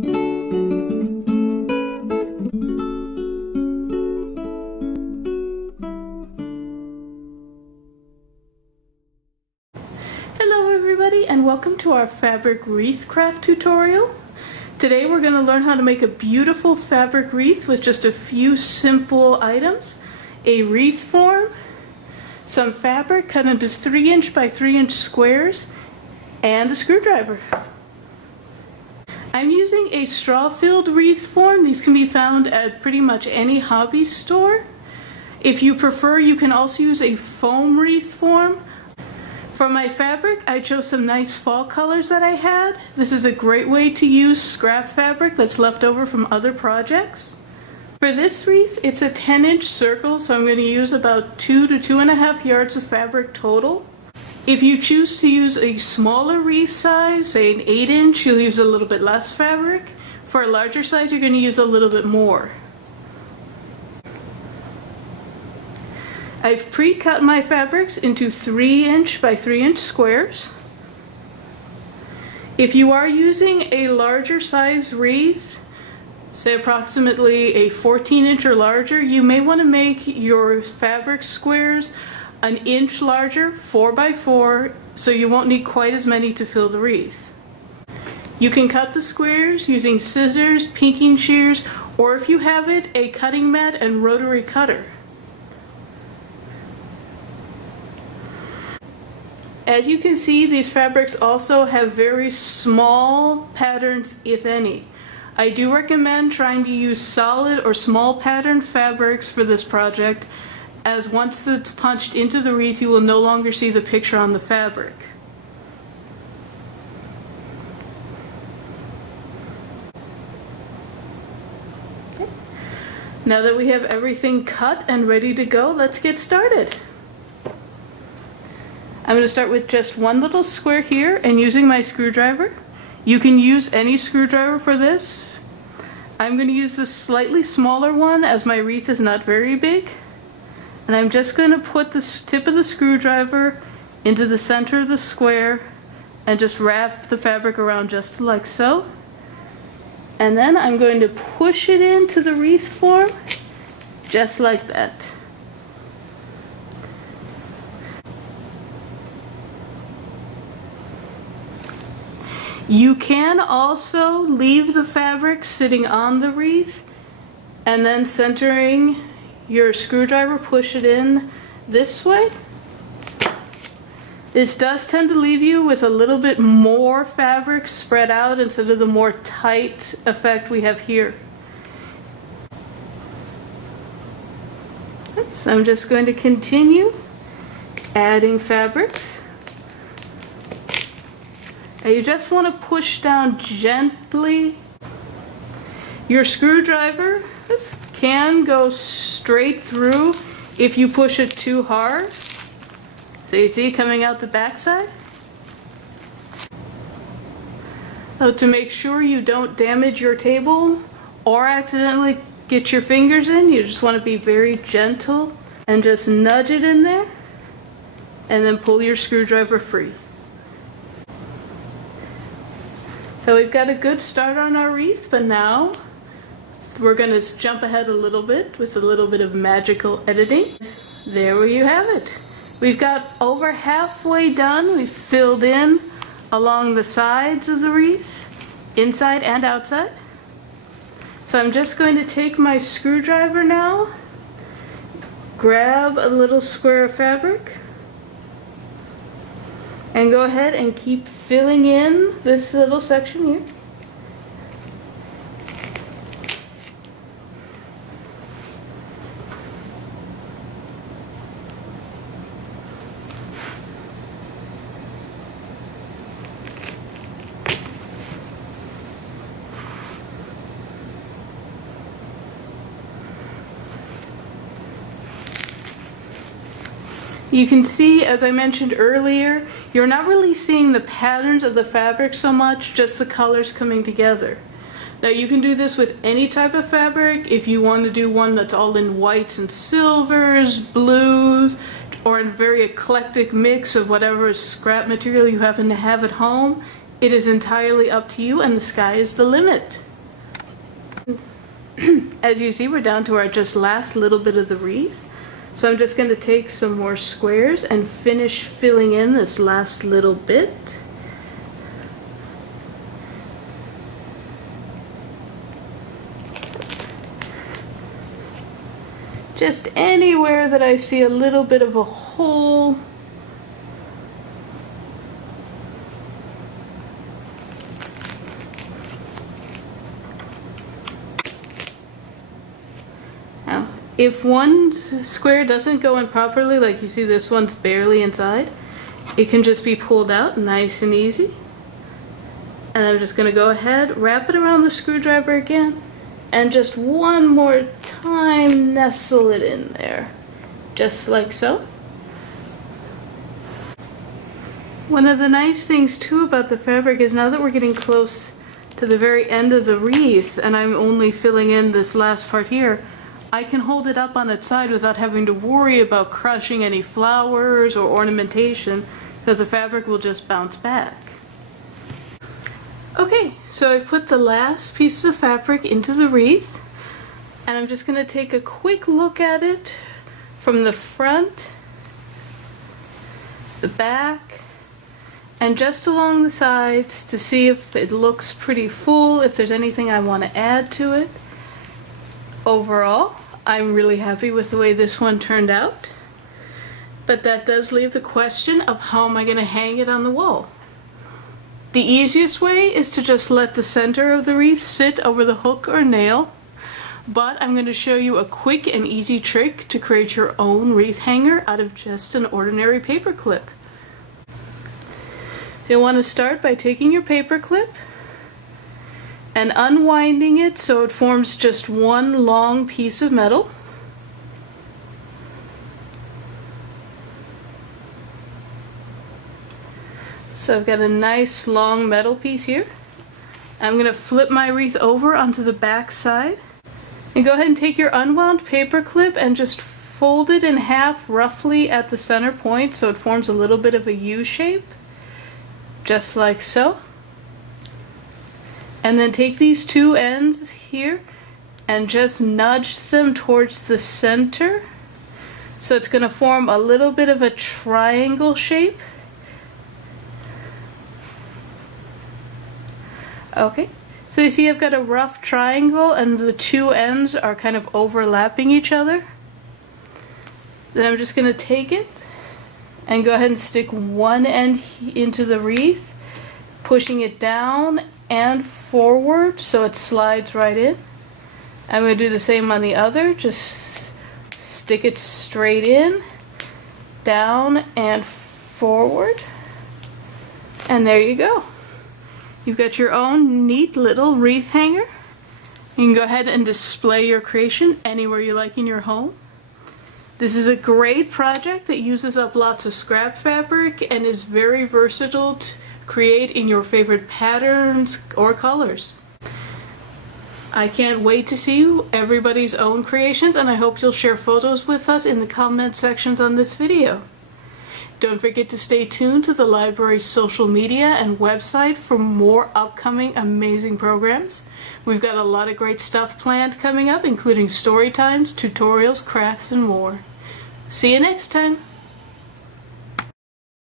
Hello everybody, and welcome to our fabric wreath craft tutorial. Today we're going to learn how to make a beautiful fabric wreath with just a few simple items. A wreath form, some fabric cut into 3" by 3" squares, and a screwdriver. I'm using a straw-filled wreath form. These can be found at pretty much any hobby store. If you prefer, you can also use a foam wreath form. For my fabric, I chose some nice fall colors that I had. This is a great way to use scrap fabric that's left over from other projects. For this wreath, it's a 10" circle, so I'm going to use about 2 to 2.5 yards of fabric total. If you choose to use a smaller wreath size, say an 8", you'll use a little bit less fabric. For a larger size, you're going to use a little bit more. I've pre-cut my fabrics into 3" by 3" squares. If you are using a larger size wreath, say approximately a 14" or larger, you may want to make your fabric squares an inch larger, 4 by 4, so you won't need quite as many to fill the wreath. You can cut the squares using scissors, pinking shears, or if you have it, a cutting mat and rotary cutter. As you can see, these fabrics also have very small patterns, if any. I do recommend trying to use solid or small patterned fabrics for this project, as once it's punched into the wreath, you will no longer see the picture on the fabric. Okay. Now that we have everything cut and ready to go, let's get started. I'm going to start with just one little square here and using my screwdriver. You can use any screwdriver for this. I'm going to use this slightly smaller one as my wreath is not very big. And I'm just going to put the tip of the screwdriver into the center of the square and just wrap the fabric around just like so. And then I'm going to push it into the wreath form just like that. You can also leave the fabric sitting on the wreath and then centering your screwdriver, push it in this way. This does tend to leave you with a little bit more fabric spread out instead of the more tight effect we have here. So I'm just going to continue adding fabrics. And you just want to push down gently. Your screwdriver can go straight through if you push it too hard. So you see coming out the backside. So to make sure you don't damage your table or accidentally get your fingers in, you just want to be very gentle and just nudge it in there and then pull your screwdriver free. So we've got a good start on our wreath, but now we're going to jump ahead a little bit with a little bit of magical editing. There you have it. We've got over halfway done. We've filled in along the sides of the wreath, inside and outside. So I'm just going to take my screwdriver now, grab a little square of fabric, and go ahead and keep filling in this little section here. You can see, as I mentioned earlier, you're not really seeing the patterns of the fabric so much, just the colors coming together. Now you can do this with any type of fabric. If you want to do one that's all in whites and silvers, blues, or a very eclectic mix of whatever scrap material you happen to have at home, it is entirely up to you, and the sky is the limit. As you see, we're down to our just last little bit of the wreath. So I'm just going to take some more squares and finish filling in this last little bit. Just anywhere that I see a little bit of a hole. Now, if one square doesn't go in properly, like you see this one's barely inside, it can just be pulled out nice and easy. And I'm just going to go ahead, wrap it around the screwdriver again, and just one more time nestle it in there, just like so. One of the nice things too about the fabric is now that we're getting close to the very end of the wreath and I'm only filling in this last part here, I can hold it up on its side without having to worry about crushing any flowers or ornamentation, because the fabric will just bounce back. Okay, so I've put the last pieces of fabric into the wreath, and I'm just going to take a quick look at it from the front, the back, and just along the sides to see if it looks pretty full, if there's anything I want to add to it. Overall, I'm really happy with the way this one turned out, but that does leave the question of how am I going to hang it on the wall. The easiest way is to just let the center of the wreath sit over the hook or nail, but I'm going to show you a quick and easy trick to create your own wreath hanger out of just an ordinary paper clip. You'll want to start by taking your paper clip and unwinding it so it forms just one long piece of metal. So I've got a nice long metal piece here. I'm going to flip my wreath over onto the back side. And go ahead and take your unwound paper clip and just fold it in half roughly at the center point so it forms a little bit of a U shape. Just like so. And then take these two ends here and just nudge them towards the center. So it's going to form a little bit of a triangle shape. Okay, so you see I've got a rough triangle and the two ends are kind of overlapping each other. Then I'm just going to take it and go ahead and stick one end into the wreath, pushing it down and forward so it slides right in. I'm going to do the same on the other, just stick it straight in, down and forward, and there you go. You've got your own neat little wreath hanger. You can go ahead and display your creation anywhere you like in your home. This is a great project that uses up lots of scrap fabric and is very versatile to create in your favorite patterns or colors. I can't wait to see everybody's own creations, and I hope you'll share photos with us in the comment sections on this video. Don't forget to stay tuned to the library's social media and website for more upcoming amazing programs. We've got a lot of great stuff planned coming up, including story times, tutorials, crafts, and more. See you next time!